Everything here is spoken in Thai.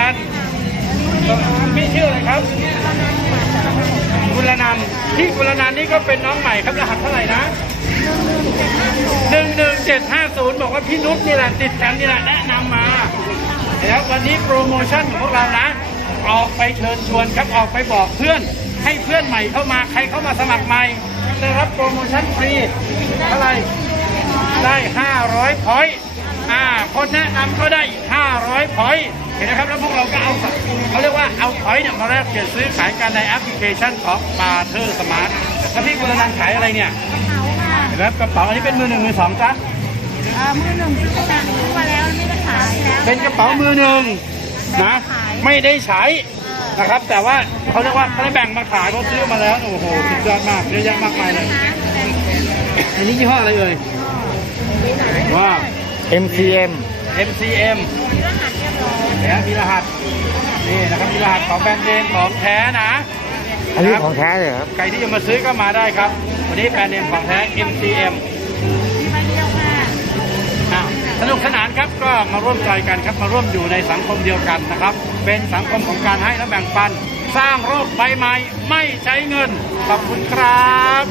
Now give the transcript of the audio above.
กันพี่ชื่ออะไรครับกุลนันท์พี่กุลนันนี่ก็เป็นน้องใหม่ครับรหัสเท่าไหร่นะหนึ่งหนึ่งเจ็ดห้าศูนย์บอกว่าพี่นุชนี่แหละติดแถมนี่แหละแนะนำมา แล้ววันนี้โปรโมชั่นของพวกเรานะ ออกไปเชิญชวนครับออกไปบอกเพื่อน ให้เพื่อนใหม่เข้ามาใครเข้ามาสมัครใหม่ได้รับโปรโมชั่นฟรีเท่าไหร่ได้500พอยต์อ่าคนแนะนำก็ได้ พอยต์เห็นนะครับแล้วพวกเราก็เอาเขาเรียกว่าเอาพอยต์เนี่ยมาแลกเปลี่ยนซื้อขายกันในแอปพลิเคชันของปาเทอร์สมาร์ทแล้วพี่กุลนันท์ขายอะไรเนี่ยเขาค่ะเห็นไหมกระเป๋าอันนี้เป็นมือหนึ่งมือสองจ้ะเอ่อมือหนึ่งที่จะซื้อมาแล้วไม่ได้ขายแล้วเป็นกระเป๋ามือหนึ่งนะไม่ได้ใช้นะครับ แต่ว่าเขาเรียกว่าเขาได้แบ่งมาขายเขาซื้อมาแล้วโอ้โหสุดยอดมากเยอะแยะมากมายเลยอันนี้ยี่ห้ออะไรเอ่ยว้าว MCM MCM มีรหัสเรียบร้อยเนี่ยมีรหัสนี่นะครับมีรหัสของแบรนด์เนมของแท้นะอันนี้ของแท้เลยครับใครที่จะมาซื้อก็มาได้ครับ วันนี้แบรนด์เนมของแท้ MCM มีใบเดียวค่ะอ้าวสนุกสนานครับก็มาร่วมใจกันครับมาร่วมอยู่ในสังคมเดียวกันนะครับ เป็นสังคมของการให้และแบ่งปัน สร้างโลกใบใหม่ไม่ใช้เงินขอบคุณครับ